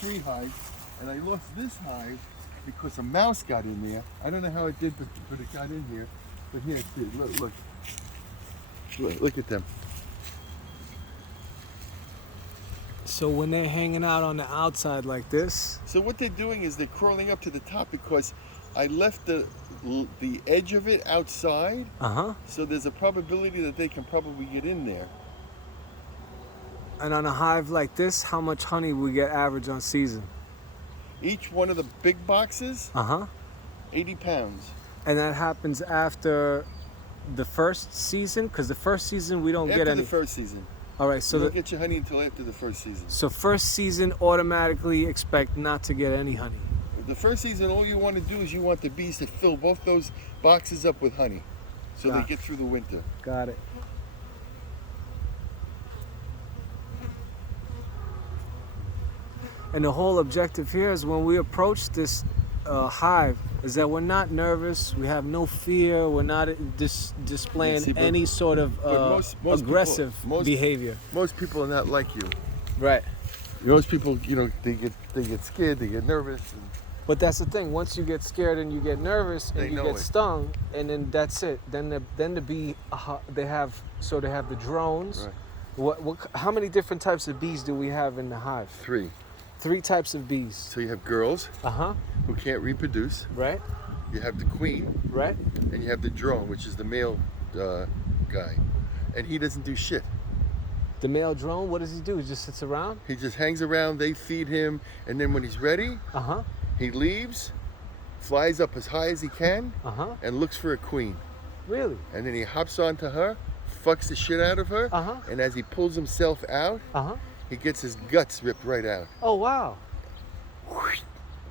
3 hives, and I lost this hive because a mouse got in there. I don't know how it did, but it got in here. But here, see, look at them. So when they're hanging out on the outside like this. So what they're doing is they're crawling up to the top because I left the edge of it outside. So there's a probability that they can probably get in there. And on a hive like this, how much honey we get average on season? Each one of the big boxes, 80 pounds. And that happens after the first season? Because the first season we don't get any. After the first season. All right, so you don't get your honey until after the first season. So first season, automatically expect not to get any honey. The first season, all you want to do is you want the bees to fill both those boxes up with honey, so they get through the winter. Got it. And the whole objective here is when we approach this hive, is that we're not nervous, we have no fear, we're not displaying any sort of aggressive behavior. Most people are not like you. Right. Most people, they get scared, they get nervous. But that's the thing. Once you get scared and you get nervous and you get stung, and then that's it. Then the bee, they have the drones. Right. How many different types of bees do we have in the hive? 3. 3 types of bees. So you have girls who can't reproduce. Right. You have the queen. Right. And you have the drone, which is the male guy. And he doesn't do shit. The male drone, what does he do? He just sits around? He just hangs around, they feed him, and then when he's ready, he leaves, flies up as high as he can, and looks for a queen. Really? And then he hops onto her, fucks the shit out of her, and as he pulls himself out, he gets his guts ripped right out. Oh, wow.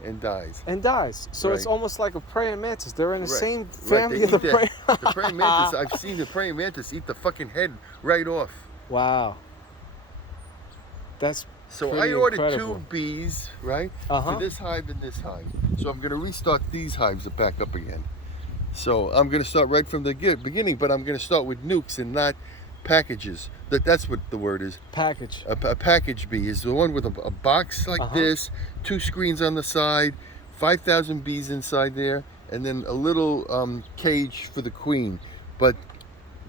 And dies. And dies. So it's almost like a praying mantis. They're in the same family of the praying. The praying mantis, I've seen the praying mantis eat the fucking head right off. Wow. That's so I ordered incredible. 2 bees, right? For this hive and this hive. So I'm going to restart these hives back up again. So I'm going to start right from the beginning, but I'm going to start with nukes and not packages. That's what the word is. Package. A package bee is the one with a box like this, 2 screens on the side, 5,000 bees inside there, and then a little cage for the queen. But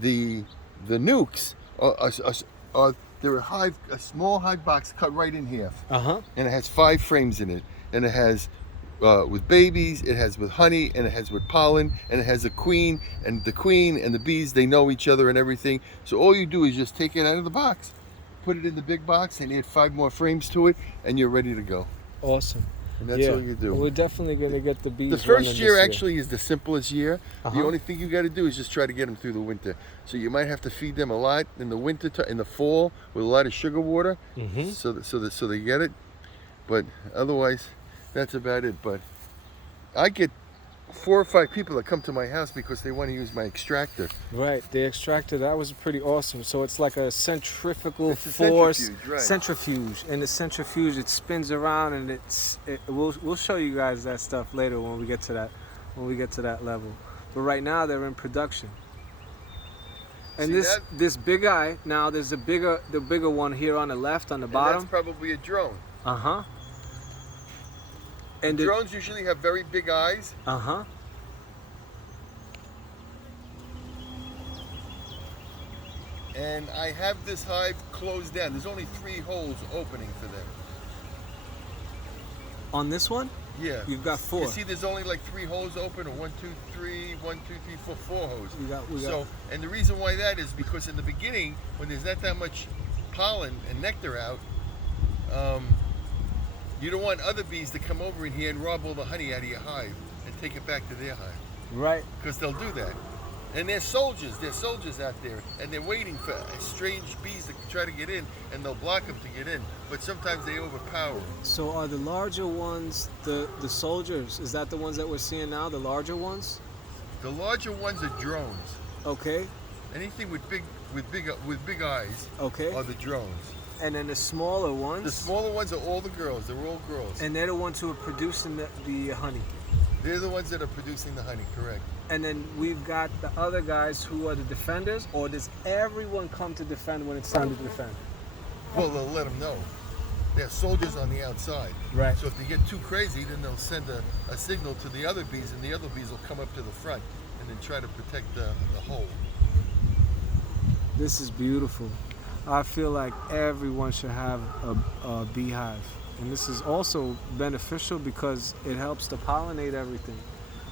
the nukes are they're a small hive box cut right in half. And it has 5 frames in it, and it has with babies, it has with honey, and it has with pollen, and it has a queen, and the bees, they know each other and everything. So all you do is just take it out of the box, put it in the big box, and add 5 more frames to it, and you're ready to go. Awesome. And that's all you do. We're definitely going to get the bees. The first year actually is the simplest year. The only thing you got to do is just try to get them through the winter. So you might have to feed them a lot in the winter, in the fall, with a lot of sugar water, so they get it. But otherwise, that's about it. But I get 4 or 5 people that come to my house because they want to use my extractor. Right, the extractor, that was pretty awesome. So it's like a centrifugal force, centrifuge. And the centrifuge, it spins around, and we'll show you guys that stuff later when we get to that level. But right now they're in production. And this big eye, now there's the bigger one here on the left on the bottom. That's probably a drone. And drones usually have very big eyes. And I have this hive closed down. There's only 3 holes opening for them. On this one? Yeah. You've got 4. You see there's only like 3 holes open, or 1, 2, 3, 1, 2, 3, 4, 4 holes. And the reason why that is because in the beginning, when there's not that much pollen and nectar out, you don't want other bees to come over in here and rob all the honey out of your hive and take it back to their hive. Right. Because they'll do that. And they're soldiers out there, and they're waiting for strange bees to try to get in, and they'll block them to get in, but sometimes they overpower them. So are the larger ones the soldiers? Is that the ones that we're seeing now, the larger ones? The larger ones are drones. Okay. Anything with big eyes are the drones. And then the smaller ones? The smaller ones are all the girls. They're all girls. And they're the ones who are producing the honey? They're the ones that are producing the honey, correct. And then we've got the other guys who are the defenders, or does everyone come to defend when it's time to defend? Well, they'll let them know. they're soldiers on the outside. Right. So if they get too crazy, then they'll send a signal to the other bees, and the other bees will come up to the front and then try to protect the whole. This is beautiful. I feel like everyone should have a beehive. And this is also beneficial because it helps to pollinate everything.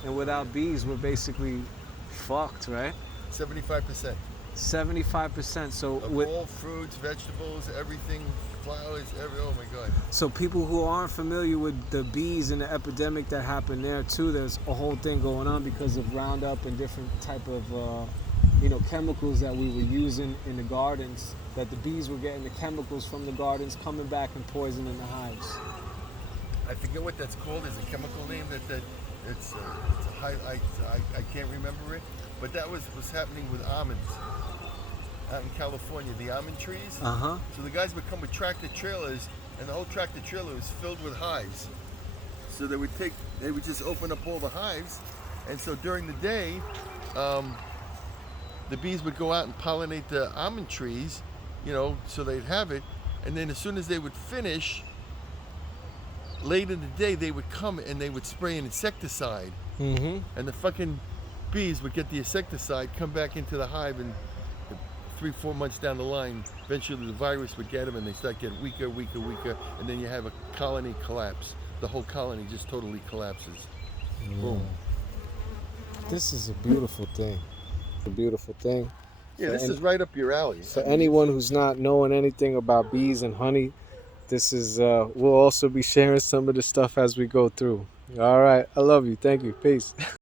And without bees, we're basically fucked, right? 75%. 75%. So of all fruits, vegetables, everything, flowers, oh my God. So people who aren't familiar with the bees and the epidemic that happened there too, there's a whole thing going on because of Roundup and different type of chemicals that we were using in the gardens, that the bees were getting the chemicals from the gardens coming back and poisoning the hives. I forget what that's called. There's a chemical name that it's a high, I can't remember it, but that was happening with almonds out in California, the almond trees. Uh-huh. So the guys would come with tractor trailers, and the whole tractor trailer was filled with hives. So they would just open up all the hives, and so during the day, the bees would go out and pollinate the almond trees, so they'd have it, and then as soon as they would finish, late in the day, they would come and they would spray an insecticide, Mm-hmm. and the fucking bees would get the insecticide, come back into the hive, and 3-4 months down the line, eventually the virus would get them, and they start getting weaker, and then you have a colony collapse. The whole colony just totally collapses. Yeah. Boom. This is a beautiful thing. A beautiful thing. Yeah, this is right up your alley. For anyone who's not knowing anything about bees and honey, this is we'll also be sharing some of the stuff as we go through. All right, I love you. Thank you. Peace.